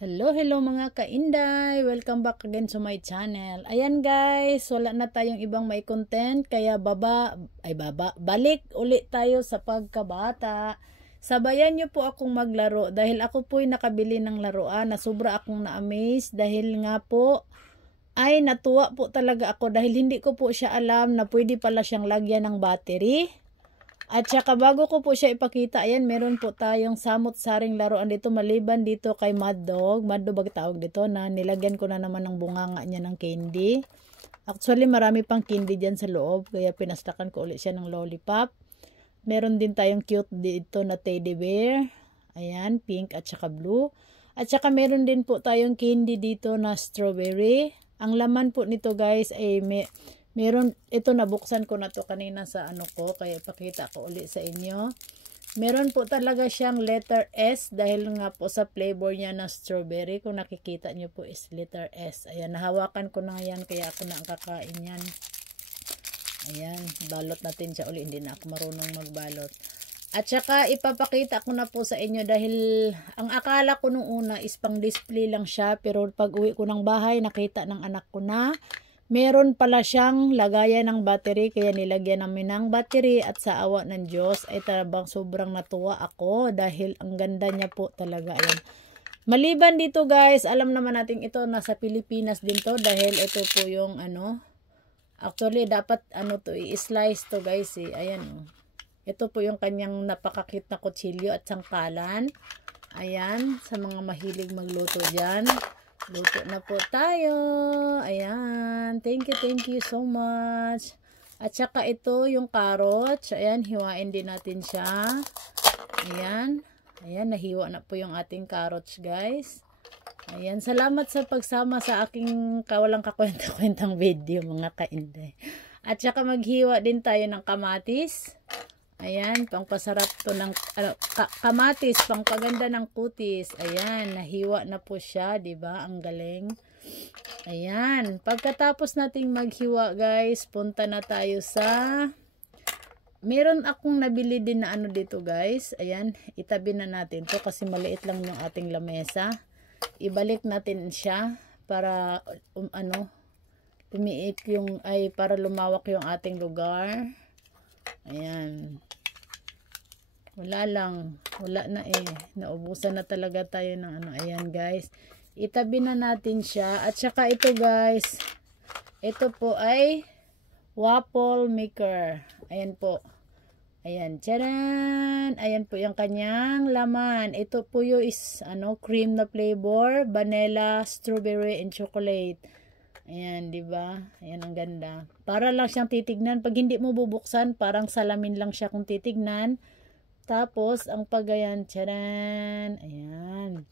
Hello mga kainday! Welcome back again to my channel. Ayan guys, wala na tayong ibang may content kaya balik ulit tayo sa pagkabata. Sabayan nyo po akong maglaro dahil ako po'y nakabili ng laruan na sobra akong na-amaze dahil nga po ay natuwa po talaga ako dahil hindi ko po siya alam na pwede pala siyang lagyan ng battery. At saka bago ko po siya ipakita, ayan, meron po tayong samot-saring laruan dito maliban dito kay Mad Dog. Mad Dog ba tawag dito na nilagyan ko na naman ng bunganga niya ng candy. Actually, marami pang candy dyan sa loob, kaya pinastakan ko ulit siya ng lollipop. Meron din tayong cute dito na teddy bear. Ayan, pink at saka blue. At saka meron din po tayong candy dito na strawberry. Ang laman po nito guys ay meron, ito nabuksan ko na to kanina sa ano ko, kaya ipakita ko ulit sa inyo. Meron po talaga siyang letter S dahil nga po sa flavor niya na strawberry. Kung nakikita nyo po is letter S. Ayan, nahawakan ko na yan kaya ako na ang kakain yan. Ayan, balot natin siya ulit. Hindi na ako marunong magbalot. At saka ipapakita ko na po sa inyo dahil ang akala ko nung una is pang display lang siya. Pero pag uwi ko ng bahay, nakita ng anak ko na meron pala siyang lagayan ng battery, kaya nilagyan namin ng battery at sa awa ng Diyos ay talagang sobrang natuwa ako dahil ang ganda niya po talaga. Ayan. Maliban dito guys, alam naman natin ito nasa Pilipinas din to dahil ito po yung ano, actually dapat ano to, i-slice to guys eh. Ayan. Ito po yung kanyang napakakit na kutsilyo at sangkalan. Ayan, sa mga mahilig magluto dyan. Luto na po tayo. Ayan. Thank you so much. At saka ito yung carrots. Ayan, hiwain din natin siya. Ayan. Ayan, nahiwa na po yung ating carrots guys. Ayan, salamat sa pagsama sa aking kawalang kakwenta-kwentang video mga kainday. At saka maghiwa din tayo ng kamatis. Ayan, pangpasarap to ng kamatis, pangpaganda ng kutis. Ayan, nahiwa na po siya, 'di ba? Ang galing. Ayan, pagkatapos nating maghiwa, guys, punta na tayo sa meron akong nabili din na ano dito, guys. Ayan, itabi na natin 'to kasi maliit lang yung ating lamesa. Ibalik natin siya para lumiit yung para lumawak yung ating lugar. Ayan. Wala na eh. Naubusan na talaga tayo ng ano. Ayan guys. Itabi na natin siya. At saka ito guys. Ito po ay waffle maker. Ayan po. Ayan. Tcharan! Ayan po yung kanyang laman. Ito po yung is cream na flavor. Vanilla, strawberry, and chocolate. Ayan, di ba? Ayan, ang ganda. Para lang siyang titignan. Pag hindi mo bubuksan, parang salamin lang siya kung titignan. Tapos, ang pagayan, tcharan. Ayan.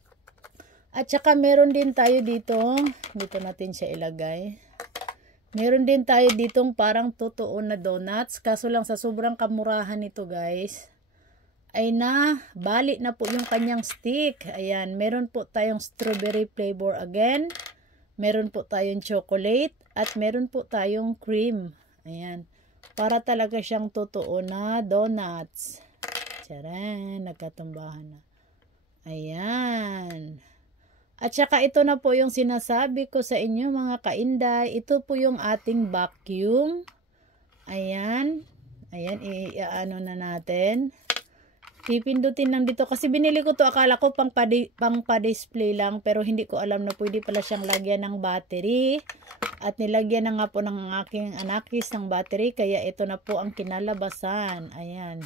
At saka, meron din tayo dito. Dito natin siya ilagay. Meron din tayo ditong parang totoo na donuts. Kaso lang sa sobrang kamurahan nito, guys, ay bali na po yung kanyang stick. Ayan, meron po tayong strawberry flavor again. Meron po tayong chocolate at meron po tayong cream. Ayan. Para talaga siyang totoo na donuts. Tcharan! Nagkatumbahan na. Ayan. At saka ito na po yung sinasabi ko sa inyo mga kainday. Ito po yung ating vacuum. Ayan. Ayan. Iaano na natin. Pipindutin lang dito kasi binili ko to, akala ko pang pa-display lang pero hindi ko alam na pwede pala siyang lagyan ng battery at nilagyan na nga po ng aking anakis ng battery kaya ito na po ang kinalabasan. Ayan.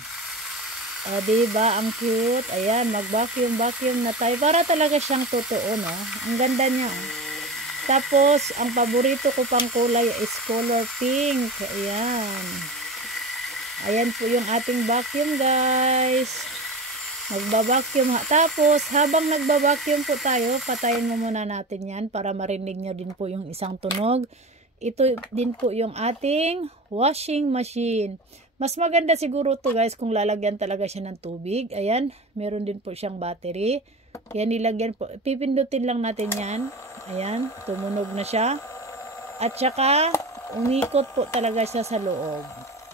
Diba ang cute? Ayan, mag-vacuum na tayo para talaga siyang totoo, no? Ang ganda niya. Tapos ang paborito ko pang kulay is color pink. Ayan. Ayan po yung ating vacuum guys. Magbabacuum. Tapos habang nagbabacuum po tayo, patayin mo muna natin yan para marinig nyo din po yung isang tunog. Ito din po yung ating washing machine. Mas maganda siguro to guys kung lalagyan talaga siya ng tubig. Ayan, meron din po siyang battery. Yan, nilagyan po. Pipindutin lang natin yan. Ayan, tumunog na siya. At saka umikot po talaga siya sa loob.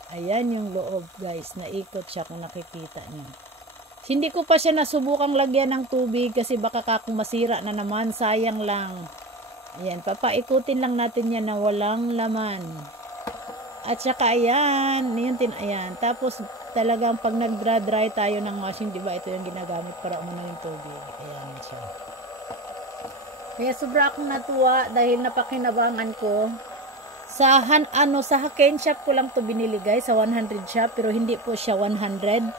Ayan yung loob guys, naikot siya kung nakikita niyo. Hindi ko pa siya nasubukang lagyan ng tubig kasi baka kakong masira na naman. Sayang lang. Ayan, papaikutin lang natin yan na walang laman. At saka ayan, ayan. Tapos talagang pag nag-dry tayo ng washing, di ba ito yung ginagamit para umano yung tubig. Ayan siya. Kaya sobra akong natuwa dahil napakinabangan ko. Sa Haken shop ko lang to binili guys, sa 100 shop, pero hindi po siya 100.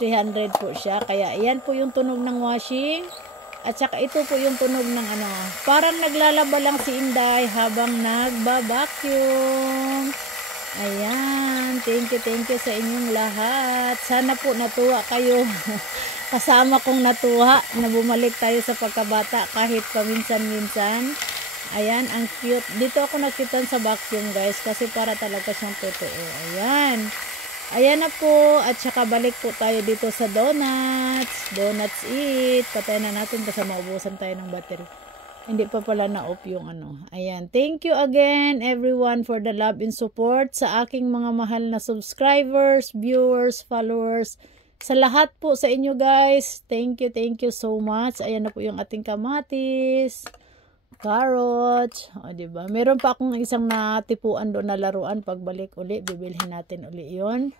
300 po siya. Kaya ayan po yung tunog ng washing. At saka ito po yung tunog ng parang naglalaba lang si Inday habang nagba-vacuum. Ayan. Thank you sa inyong lahat. Sana po natuwa kayo. Kasama kong natuwa na bumalik tayo sa pagkabata kahit paminsan-minsan. Ayan, ang cute. Dito ako nakitan sa vacuum guys kasi para talaga siyang totoo. Ayan. Ayan na po, at saka balik po tayo dito sa donuts. Donuts eat. Patay na natin kasi maubusan tayo ng battery. Hindi pa pala na-off yung Ayan, thank you again everyone for the love and support sa aking mga mahal na subscribers, viewers, followers. Sa lahat po sa inyo guys, thank you so much. Ayan na po yung ating kamatis. Carrots, diba? Meron pa akong isang natipuan doon na laruan. Pagbalik uli, bibilhin natin uli yon.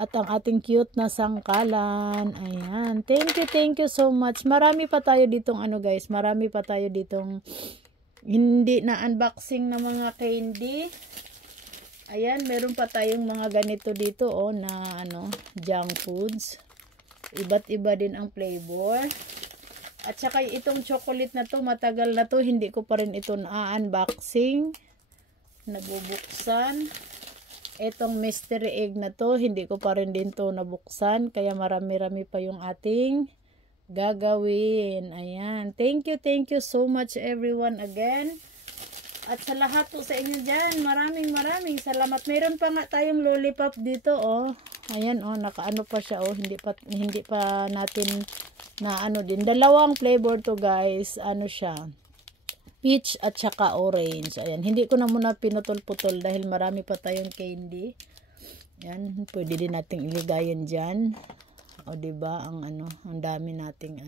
At ang ating cute na sangkalan. Ayan. Thank you so much. Marami pa tayo ditong guys. Marami pa tayo ditong hindi na unboxing na mga candy. Ayan, meron pa tayong mga ganito dito na junk foods. Iba't iba din ang flavor. At saka itong chocolate na to, matagal na to, hindi ko pa rin ito na-unboxing. Nabubuksan. Itong mystery egg na to, hindi ko pa rin din to nabuksan. Kaya marami-rami pa yung ating gagawin. Ayan. Thank you so much everyone again. At sa lahat po sa inyo dyan, maraming salamat. Meron pa nga tayong lollipop dito, Ayan, nakaano pa siya, hindi pa natin na din. Dalawang flavor to guys. Siya? Peach at saka orange. Ayan, hindi ko na muna pinutol-putol dahil marami pa tayong candy. Ayan, pwede din nating iligayan dyan. Diba? Ang dami nating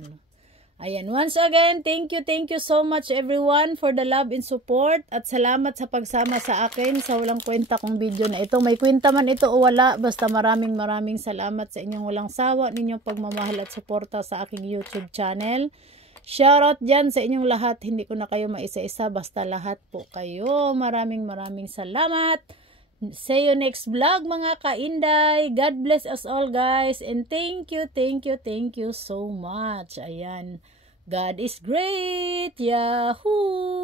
Ayan, once again, thank you so much everyone for the love and support. At salamat sa pagsama sa akin sa walang kwenta kong video na ito. May kwenta man ito o wala, basta maraming salamat sa inyong walang sawa, ninyong pagmamahal at suporta sa aking YouTube channel. Shoutout dyan sa inyong lahat. Hindi ko na kayo maisa-isa, basta lahat po kayo. Maraming salamat. See you next vlog mga ka-Inday. God bless us all guys. And thank you so much. Ayan. God is great. Yahoo!